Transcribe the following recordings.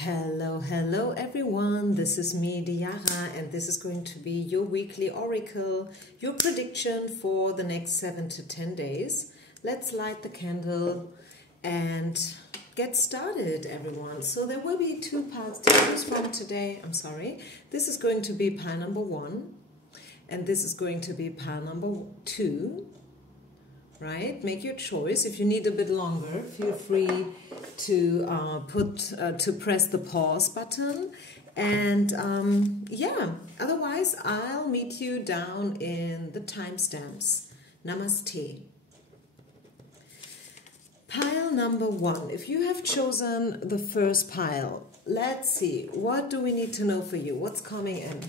Hello everyone, this is me Diara, and this is going to be your weekly oracle, your prediction for the next 7 to 10 days. Let's light the candle and get started, everyone. So there will be two parts to choose from today. This is going to be pile number 1 and this is going to be pile number 2. Right? Make your choice. If you need a bit longer, feel free to press the pause button. And otherwise I'll meet you down in the timestamps. Namaste. Pile number 1. If you have chosen the first pile, let's see. What do we need to know for you? What's coming in?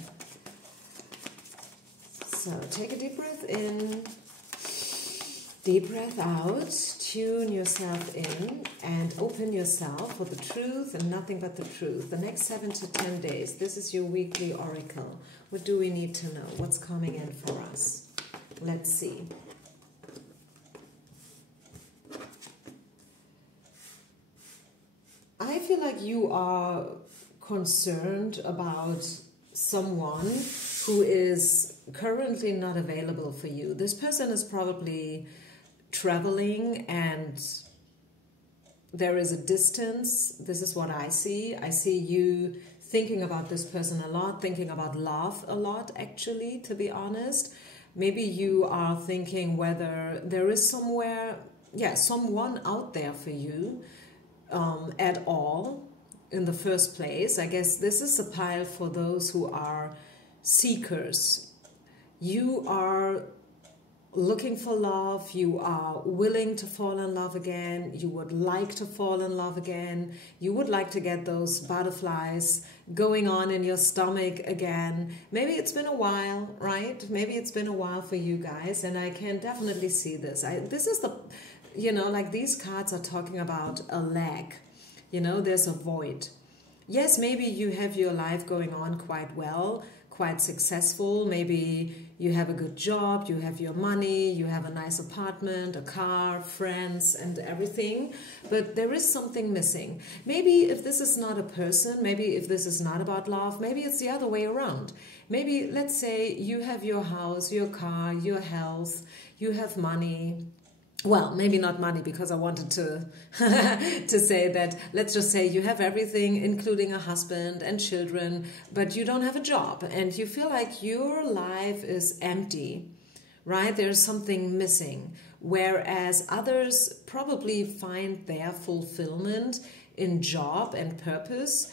So take a deep breath in. Deep breath out, tune yourself in and open yourself for the truth and nothing but the truth. The next 7 to 10 days, this is your weekly oracle. What do we need to know? What's coming in for us? Let's see. I feel like you are concerned about someone who is currently not available for you. This person is probably traveling and there is a distance. This is what I see. I see you thinking about this person a lot, thinking about love a lot, actually, to be honest. Maybe you are thinking whether there is someone out there for you at all in the first place. I guess this is a pile for those who are seekers. You are looking for love, you are willing to fall in love again, you would like to fall in love again, you would like to get those butterflies going on in your stomach again. Maybe it's been a while, right? Maybe it's been a while for you guys, and I can definitely see this. This is the, like these cards are talking about a lack. There's a void. Yes, maybe you have your life going on quite well, quite successful. Maybe you have a good job, you have your money, you have a nice apartment, a car, friends and everything, but there is something missing. Maybe if this is not a person, maybe if this is not about love, maybe it's the other way around. Maybe let's say you have your house, your car, your health, you have money. Well, maybe not money, because I wanted to to say that, let's just say you have everything, including a husband and children, but you don't have a job and you feel like your life is empty, right? There's something missing, whereas others probably find their fulfillment in job and purpose.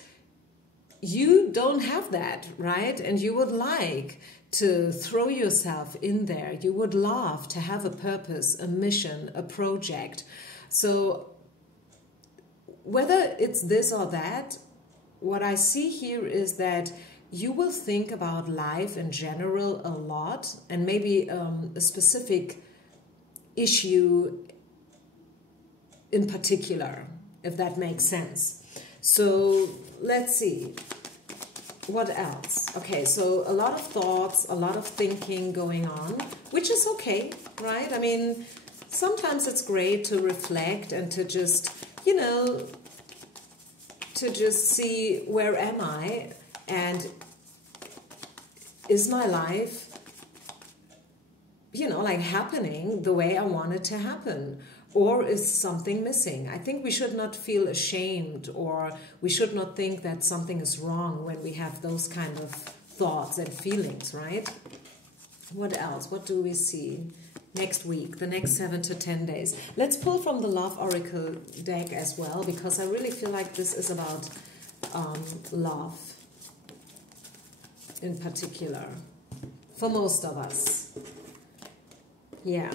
You don't have that, right? And you would like to throw yourself in there. You would love to have a purpose, a mission, a project. So whether it's this or that, what I see here is that you will think about life in general a lot, and maybe a specific issue in particular, if that makes sense. So let's see. What else? Okay, so a lot of thoughts, a lot of thinking going on, which is okay, right? I mean, sometimes it's great to reflect and to just, to just see, where am I? And is my life, like happening the way I want it to happen? Or is something missing? I think we should not feel ashamed, or we should not think that something is wrong when we have those kind of thoughts and feelings, right? What else? What do we see next week, the next 7 to 10 days? Let's pull from the Love Oracle deck as well, because I really feel like this is about love in particular, for most of us. Yeah.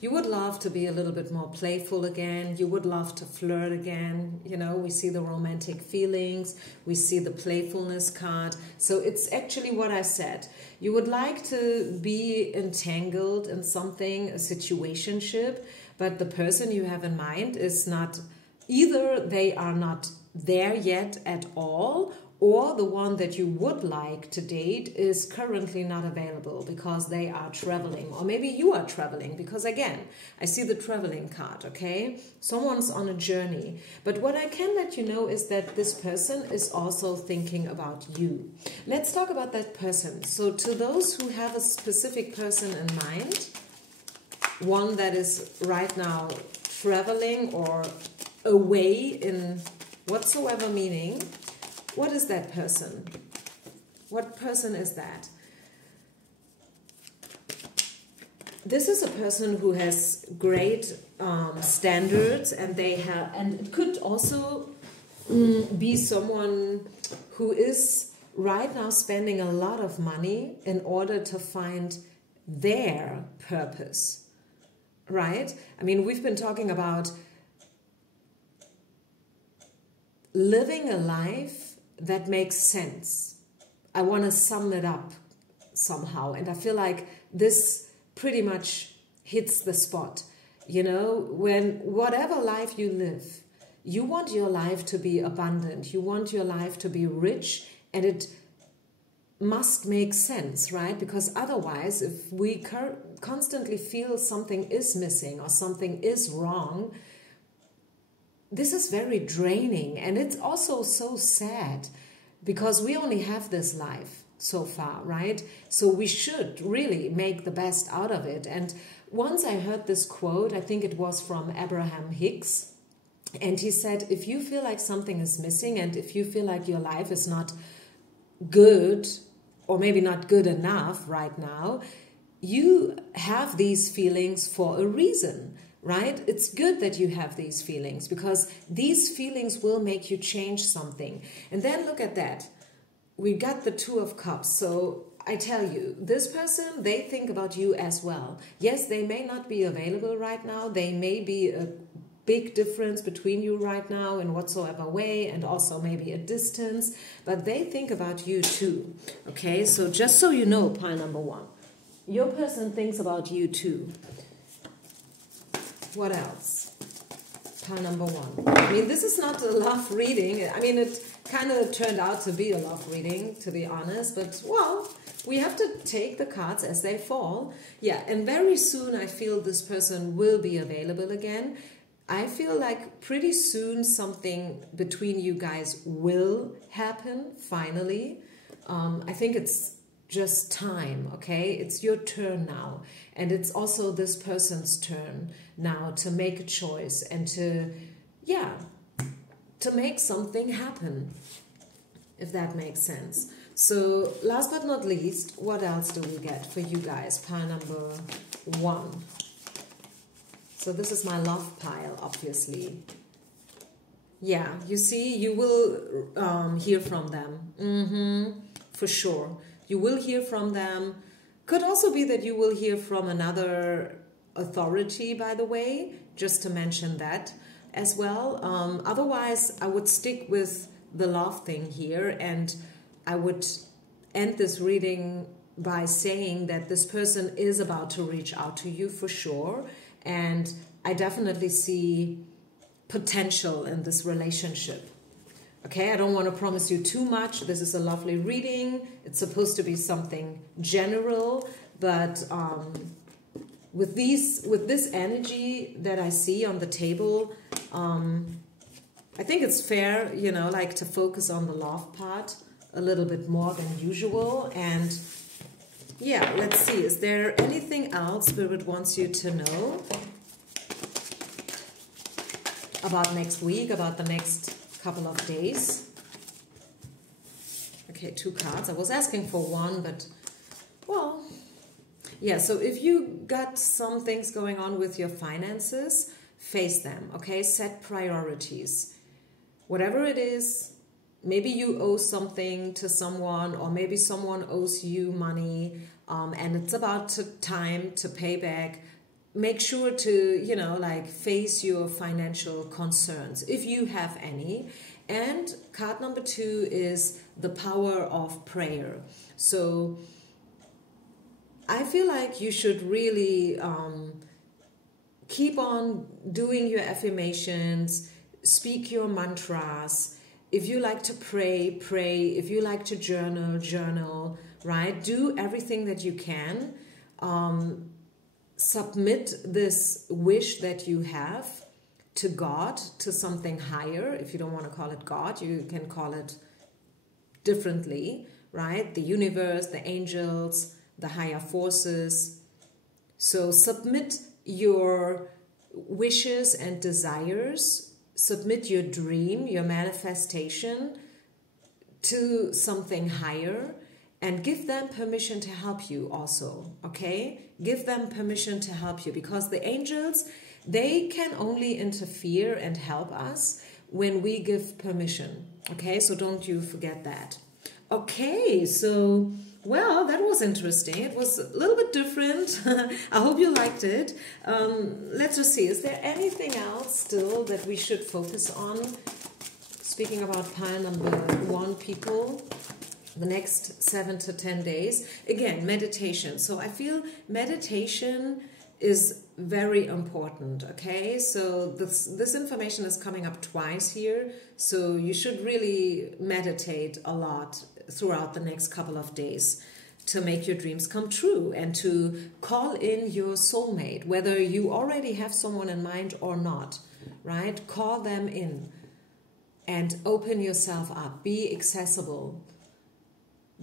You would love to be a little bit more playful again. You would love to flirt again. We see the romantic feelings. We see the playfulness card. So it's actually what I said. You would like to be entangled in something, a situationship, but the person you have in mind is not, either they are not there yet at all, or the one that you would like to date is currently not available because they are traveling, or maybe you are traveling, because again, I see the traveling card, okay? Someone's on a journey. But what I can let you know is that this person is also thinking about you. Let's talk about that person. So to those who have a specific person in mind, one that is right now traveling or away in whatsoever meaning, what is that person? What person is that? This is a person who has great standards, and it could also be someone who is right now spending a lot of money in order to find their purpose, right? I mean, we've been talking about living a life that makes sense. I want to sum it up somehow, and I feel like this pretty much hits the spot. You know, when whatever life you live, you want your life to be abundant, you want your life to be rich, and it must make sense, right? Because otherwise, if we constantly feel something is missing or something is wrong, this is very draining, and it's also so sad because we only have this life so far, right? So we should really make the best out of it. And once I heard this quote, I think it was from Abraham Hicks, and he said, if you feel like something is missing and if you feel like your life is not good, or maybe not good enough right now, you have these feelings for a reason. Right? It's good that you have these feelings because these feelings will make you change something. And then look at that. We got the Two of Cups. So I tell you, this person, they think about you as well. Yes, they may not be available right now. They may be a big difference between you right now in whatsoever way, and also maybe a distance, but they think about you too. Okay, so just so you know, pile number one, your person thinks about you too. What else? Pile number one. I mean, this is not a love reading. I mean, it kind of turned out to be a love reading, to be honest. But, well, we have to take the cards as they fall. Yeah, and very soon I feel this person will be available again. I feel like pretty soon something between you guys will happen, finally. I think it's just time, okay? It's your turn now. And it's also this person's turn now to make a choice and to make something happen, if that makes sense. So last but not least, what else do we get for you guys? Pile number one. So this is my love pile, obviously. Yeah, you see, you will hear from them. For sure. You will hear from them. Could also be that you will hear from another authority, by the way, just to mention that as well. Otherwise, I would stick with the love thing here, and I would end this reading by saying that this person is about to reach out to you for sure, and I definitely see potential in this relationship. Okay, I don't want to promise you too much. This is a lovely reading. It's supposed to be something general, but with this energy that I see on the table, I think it's fair, you know, like to focus on the love part a little bit more than usual. And yeah, let's see. Is there anything else Spirit wants you to know about next week, about the next couple of days? Okay, 2 cards. I was asking for 1, but well, yeah. So if you got some things going on with your finances, face them. Okay, set priorities. Whatever it is, maybe you owe something to someone, or maybe someone owes you money, and it's about time to pay back. Make sure to, you know, like face your financial concerns, if you have any. And card number 2 is the power of prayer. So I feel like you should really keep on doing your affirmations, speak your mantras. if you like to pray, pray. If you like to journal, journal, right? Do everything that you can. Submit this wish that you have to God, to something higher. If you don't want to call it God, you can call it differently, right? The universe, the angels, the higher forces. So submit your wishes and desires, submit your dream, your manifestation to something higher, and give them permission to help you also, okay? Give them permission to help you, because the angels, they can only interfere and help us when we give permission, okay? So don't you forget that. Okay, so, well, that was interesting. It was a little bit different. I hope you liked it. Let's just see, is there anything else still that we should focus on? Speaking about pile number 1, people, the next 7 to 10 days. Again, meditation. So I feel meditation is very important, okay? So this information is coming up twice here, so you should really meditate a lot throughout the next couple of days to make your dreams come true and to call in your soulmate, whether you already have someone in mind or not, right? Call them in and open yourself up. Be accessible.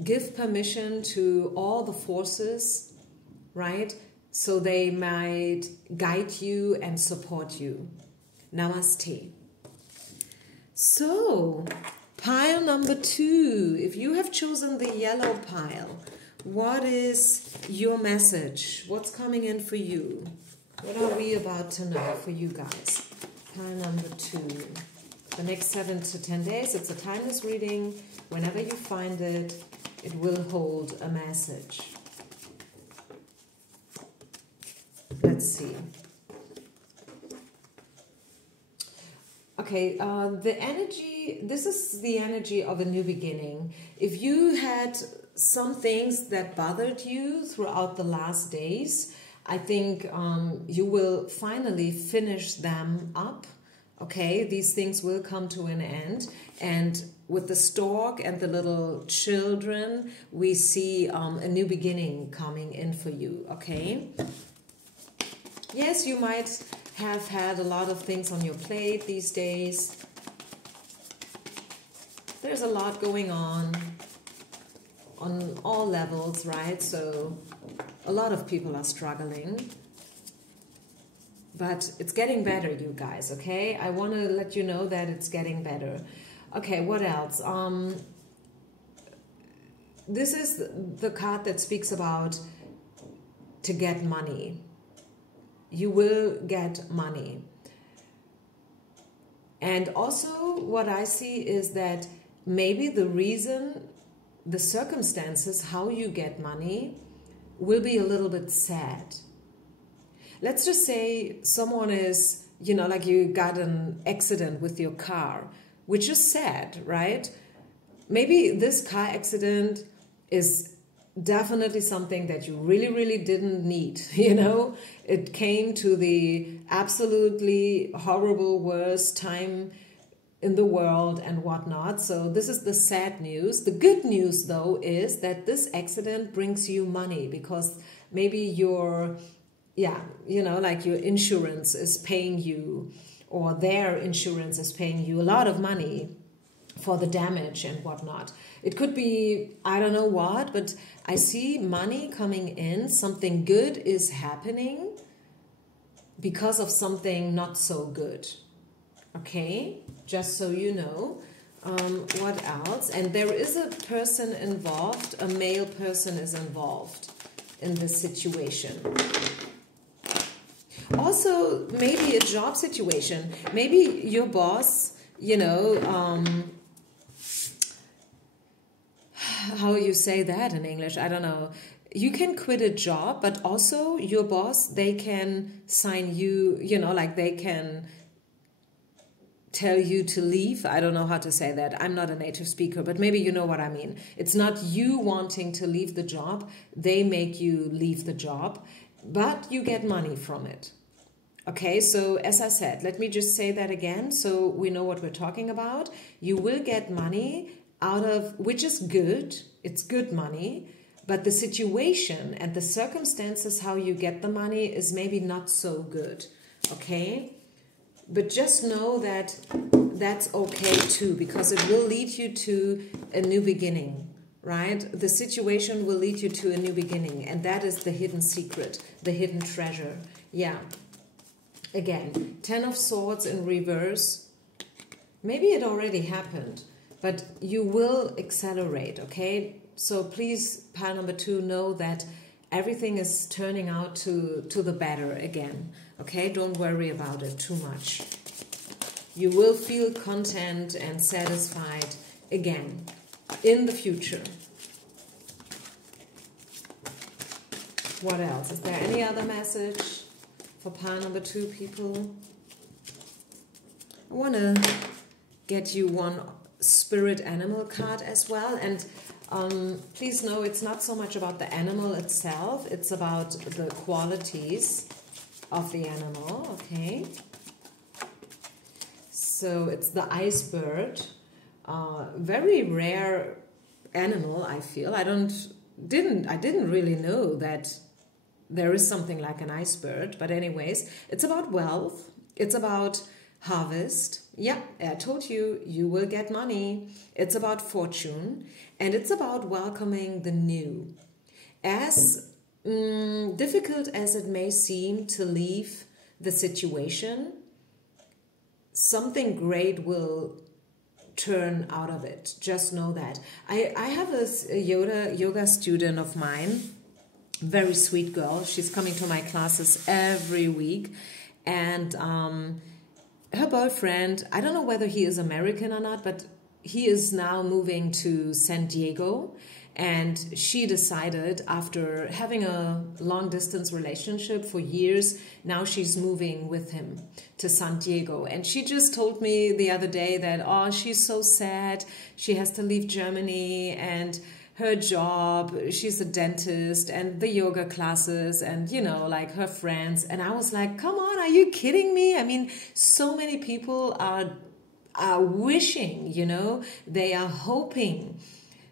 Give permission to all the forces, right? So they might guide you and support you. Namaste. So, pile number 2. If you have chosen the yellow pile, what is your message? What's coming in for you? What are we about to know for you guys? Pile number 2. The next 7 to 10 days, it's a timeless reading. Whenever you find it, it will hold a message. Let's see. Okay, the energy, this is the energy of a new beginning. If you had some things that bothered you throughout the last days, I think you will finally finish them up. Okay, these things will come to an end. And with the stork and the little children, we see a new beginning coming in for you, okay? Yes, you might have had a lot of things on your plate these days. There's a lot going on all levels, right? So a lot of people are struggling. But it's getting better, you guys, okay? I want to let you know that it's getting better. Okay, what else? This is the card that speaks about to get money. You will get money. And also what I see is that maybe the reason, the circumstances, how you get money will be a little bit sad. Let's just say someone is, you know, like you got an accident with your car, which is sad, right? Maybe this car accident is definitely something that you really, really didn't need, you know? It came to the absolutely horrible, worst time in the world and whatnot. So this is the sad news. The good news, though, is that this accident brings you money because maybe your, yeah, you know, like your insurance is paying you, or their insurance is paying you a lot of money for the damage and whatnot. It could be, I don't know what, but I see money coming in. Something good is happening because of something not so good. Okay, just so you know. What else? And there is a person involved, a male person is involved in this situation. Also, maybe a job situation. Maybe your boss, you know, how you say that in English, I don't know. You can quit a job, but also your boss, they can sign you, you know, like they can tell you to leave. I don't know how to say that. I'm not a native speaker, but maybe you know what I mean. It's not you wanting to leave the job. They make you leave the job, but you get money from it. Okay, so as I said, let me just say that again so we know what we're talking about. You will get money out of, which is good, it's good money, but the situation and the circumstances how you get the money is maybe not so good, okay? But just know that that's okay too, because it will lead you to a new beginning, right? The situation will lead you to a new beginning, and that is the hidden secret, the hidden treasure. Yeah. Again, 10 of Swords in reverse. Maybe it already happened, but you will accelerate, okay? So please, pile number 2, know that everything is turning out to the better again, okay? Don't worry about it too much. You will feel content and satisfied again in the future. What else? Is there any other message for pile number 2, people? I want to get you one spirit animal card as well. And please know it's not so much about the animal itself. It's about the qualities of the animal, okay? So it's the ice bird. Very rare animal, I feel. I didn't really know that there is something like an ice bird, but anyways, it's about wealth, it's about harvest. Yeah, I told you, you will get money. It's about fortune, and it's about welcoming the new. As difficult as it may seem to leave the situation, something great will turn out of it. Just know that. I have a yoga student of mine, very sweet girl. She's coming to my classes every week, and her boyfriend, I don't know whether he is American or not, but he is now moving to San Diego, and she decided after having a long distance relationship for years, now she's moving with him to San Diego. And she just told me the other day that, oh, she's so sad. She has to leave Germany and her job, she's a dentist, and the yoga classes, and, you know, like her friends. And I was like, come on, are you kidding me? I mean, so many people are wishing, you know, they are hoping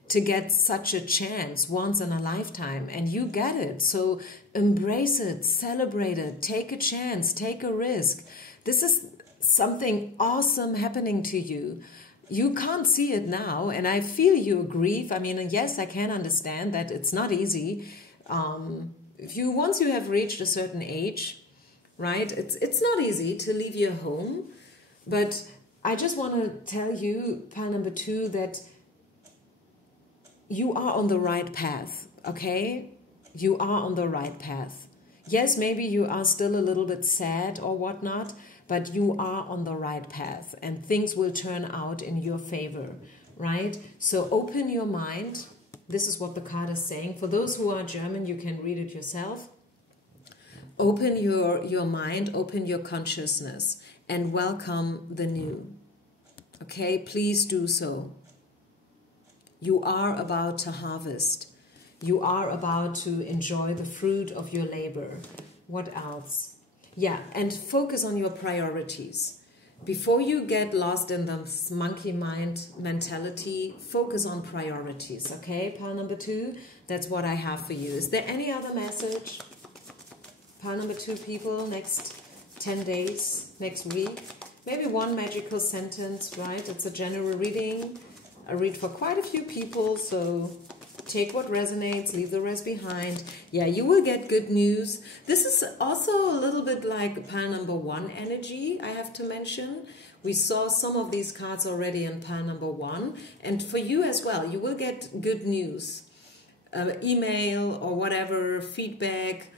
to get such a chance once in a lifetime, and you get it. So embrace it, celebrate it, take a chance, take a risk. This is something awesome happening to you. You can't see it now, and I feel your grief. I mean, yes, I can understand that it's not easy. Once you have reached a certain age, right, it's not easy to leave your home. But I just want to tell you, pile number 2, that you are on the right path, okay? You are on the right path. Yes, maybe you are still a little bit sad or whatnot, but you are on the right path, and things will turn out in your favor, right? So open your mind. This is what the card is saying. For those who are German, you can read it yourself. Open your mind, open your consciousness, and welcome the new. Okay, please do so. You are about to harvest. You are about to enjoy the fruit of your labor. What else? Yeah, and focus on your priorities. Before you get lost in the monkey mind mentality, focus on priorities, okay? Pile number 2, that's what I have for you. Is there any other message? Pile number 2, people, next 10 days, next week. Maybe one magical sentence, right? It's a general reading. I read for quite a few people, so take what resonates, leave the rest behind. Yeah, you will get good news. This is also a little bit like pile number 1 energy, I have to mention. We saw some of these cards already in pile number 1. And for you as well, you will get good news. Email or whatever, feedback,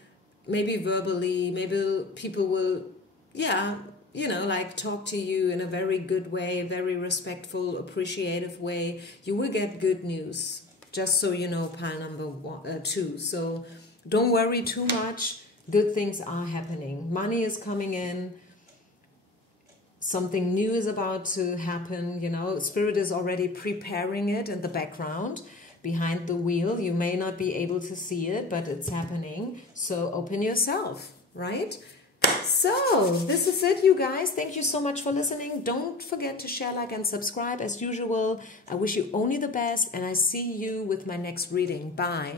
maybe verbally, maybe people will, yeah, you know, like talk to you in a very good way, very respectful, appreciative way. You will get good news, just so you know, pile number 2. So don't worry too much. Good things are happening. Money is coming in. Something new is about to happen. You know, Spirit is already preparing it in the background, behind the wheel. You may not be able to see it, but it's happening. So open yourself, right? So, this is it, you guys. Thank you so much for listening. Don't forget to share, like, and subscribe as usual. I wish you only the best, and I see you with my next reading. Bye.